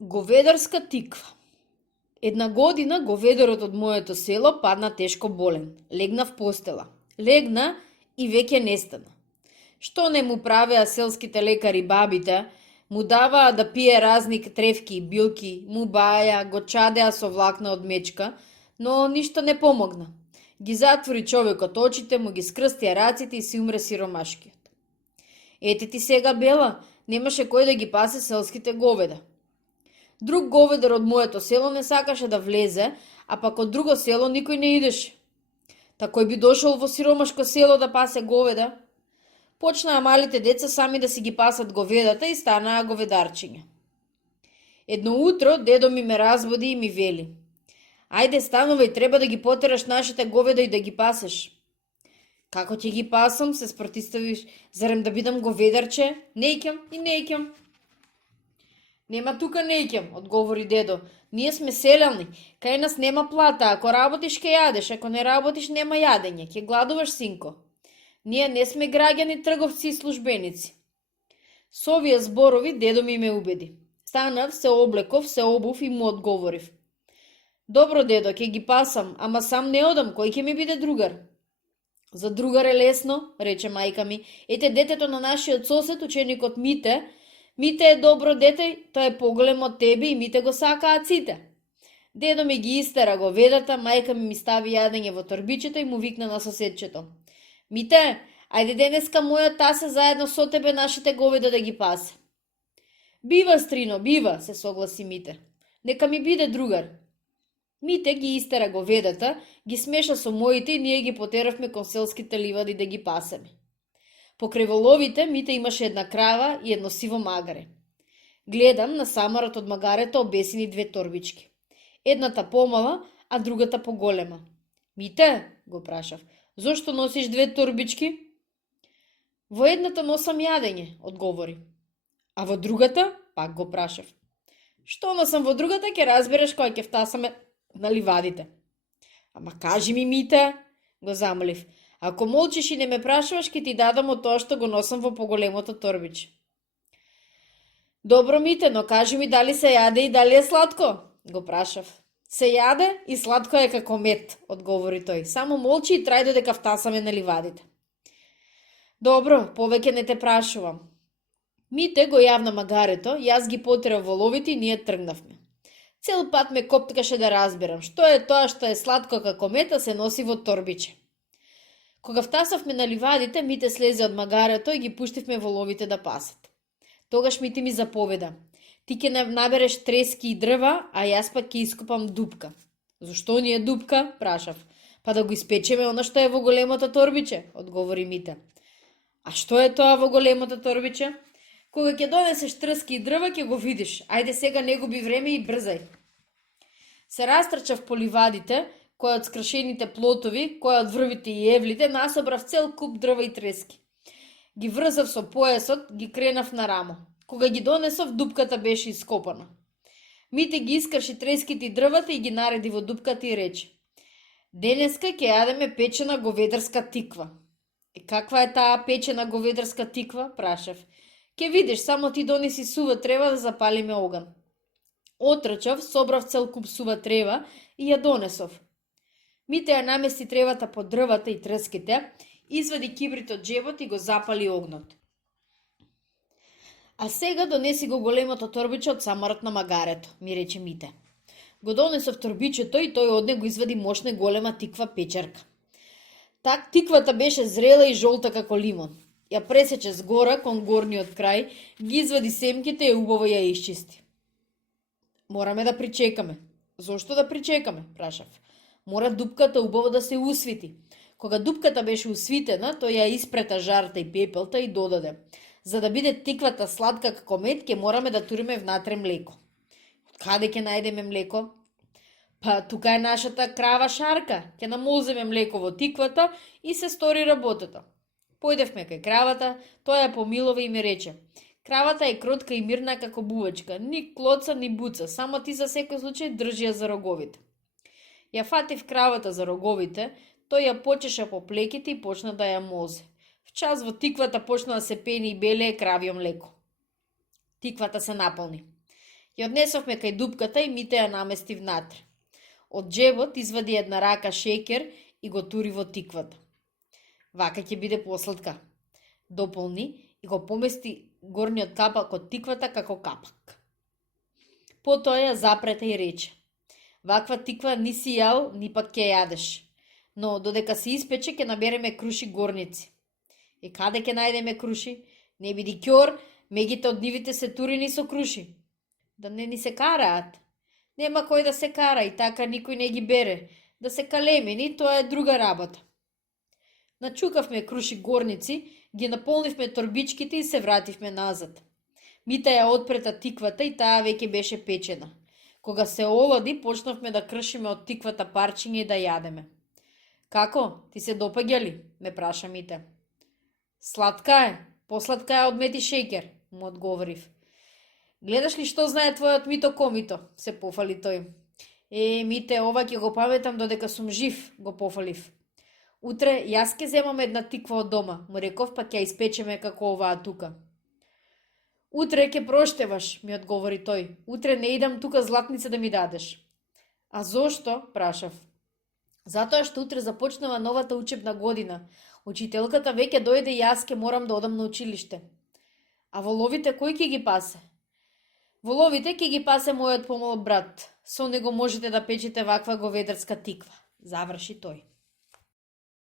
Говедарска тиква. Една година говедарот од моето село падна тешко болен. Легна в постела. Легна и веќе нестана. Што не му правеа селските лекари бабите, му даваа да пие разни тревки и билки, му баја, го чадеа со влакна од мечка, но ништо не помогна. Ги затвори човекот очите, му ги скрстија раците и си умре сиромашкиот. Ете ти сега бела, немаше кој да ги пасе селските говеда. Друг говедар од моето село не сакаше да влезе, а пак од друго село никој не идеше. Та кој би дошол во сиромашко село да пасе говеда? Почнаа малите деца сами да си ги пасат говедата и станаа говедарчиња. Едно утро дедо ми ме разбуди и ми вели: ајде станувај, треба да ги потераш нашите говеда и да ги пасеш. Како ќе ги пасам, се спротиставиш, зарем да бидам говедарче? Неќам и неќам. Нема тука неќам, одговори дедо. Ние сме селјани, кај нас нема плата, ако работиш ке јадеш, ако не работиш нема јадење, ќе гладуваш синко. Ние не сме граѓани, трговци и службеници. Со овие зборови дедо ми ме убеди. Станав, се облеков, се обув и му одговорив: добро дедо, ќе ги пасам, ама сам не одам, кој ќе ми биде другар? За другар е лесно, рече мајка ми. Ете детето на нашиот сосед, ученикот Мите. Мите е добро дете, тој е поголем од тебе и Мите го сакаат сите. Дедо ми ги истера говедата, мајка ми стави јадење во торбичето и му викна на соседчето: Мите, ајде денеска моја таса заедно со тебе нашите говеда да ги пасе. Бива, стрино, бива, се согласи Мите. Нека ми биде другар. Мите ги истера говедата, ги смеша со моите и ние ги потеравме кон селските ливади да ги пасеме. Покрај воловите Мите имаше една крава и едно сиво магаре. Гледам на самарот од магарето обесени две торбички. Едната помала, а другата поголема. Мите, го прашав, зошто носиш две торбички? Во едната носам јадење, одговори. А во другата, пак го прашав. Што носам во другата, ќе разбереш кога ќе втасаме на ливадите. Ама кажи ми, Мите, го замолив. Ако молчиш и не ме прашуваш, ќе ти дадам од тоа што го носам во поголемото торбиче. Добро, Мите, но кажи ми дали се јаде и дали е сладко, го прашав. Се јаде и сладко е како мед, одговори тој. Само молчи и трај додека втасаме на ливадите. Добро, повеќе не те прашувам. Мите го јавна магарето, јас ги потерав воловите и ние тргнавме. Цел пат ме коптикаше да разберам што е тоа што е сладко како мед, а се носи во торбиче. Кога втасавме на ливадите, Мите слезе од магарето и ги пуштивме воловите да пасат. Тогаш Мите ми заповеда: ти ќе набереш трески и дрва, а јас пак ќе ископам дупка. Зошто ни е дупка? Прашав. Па да го испечеме она што е во големото торбиче, одговори Мите. А што е тоа во големото торбиче? Кога ќе донесеш трески и дрва, ќе го видиш. Ајде сега не губи време и брзај. Се растрчав по ливадите, кој од скрашените плотови, кој од врвите и евлите, насобрав цел куп дрва и трески. Ги врзав со појасот, ги кренав на рамо. Кога ги донесов, дупката беше ископана. Мите ги искрши треските и дрвата и ги нареди во дупката и рече: денеска ќе јадеме печена говедарска тиква. И каква е таа печена говедарска тиква? Прашав. Ке видиш, само ти донеси сува трева да запалиме оган. Отрчав, собрав цел куп сува трева и ја донесов. Мите ја намести тревата под дрвата и треските, извади кибрит од джебот и го запали огнот. А сега донеси го големото торбиче од самарот на магарето, ми рече Мите. Го донесов торбичето и тој од него извади мощна голема тиква печерка. Так тиквата беше зрела и жолта како лимон. Ја пресече згора кон горниот крај, ги извади семките и убаво ја исчисти. Мораме да причекаме. Зошто да причекаме? Прашав. Мора дупката убаво да се усвити. Кога дупката беше усвитена, тој ја испрета жарта и пепелта и додаде: за да биде тиквата сладка како мед, ќе мораме да туриме внатре млеко. Од каде ќе најдеме млеко? Па тука е нашата крава Шарка. Ќе намолземе млеко во тиквата и се стори работата. Појдевме кај кравата, тој ја помилува и ми рече: кравата е кротка и мирна како бувачка, ни клоца, ни буца, само ти за секој случај држи ја за роговите. Ја фатив кравата за роговите, тој ја почеша по плеките и почна да ја мозе. В час во тиквата почна да се пени и белее кравјо млеко. Тиквата се наполни. Ја однесовме кај дупката и Мите ја намести внатре. Од джебот извади една рака шеќер и го тури во тиквата. Вака ќе биде посладка, дополни и го помести горниот капак од тиквата како капак. Потоа ја запрета и рече: ваква тиква ни си јал, ни пак ќе јадеш, но додека се испече ќе набереме круши горници. И каде ќе најдеме круши? Не биди ќор, мегите од нивите се турени со круши. Да не ни се караат. Нема кој да се кара и така никој не ги бере. Да се калемени, тоа е друга работа. Начукавме круши горници, ги наполнивме торбичките и се вративме назад. Мита ја отпрета тиквата и таа веќе беше печена. Кога се олади, почнавме да кршиме од тиквата парчиња и да јадеме. Како? Ти се допаѓа ли? Ме праша Мите. Сладка е, посладка е од мед и шеќер, му одговорив. Гледаш ли што знае твојот Мито Комито? Се пофали тој. Мите, ова ќе го паметам додека сум жив, го пофалив. Утре јас ќе земам една тиква од дома, му реков, па ќе испечеме како оваа тука. Утре ќе проштеваш, ми одговори тој. Утре не идам тука златница да ми дадеш. А зошто? Прашав. Затоа што утре започнува новата учебна година. Учителката веќе дојде и јас ќе морам да одам на училиште. А воловите кој ќе ги пасе? Воловите ќе ги пасе мојот помал брат. Со него можете да печете ваква говедарска тиква. Заврши тој.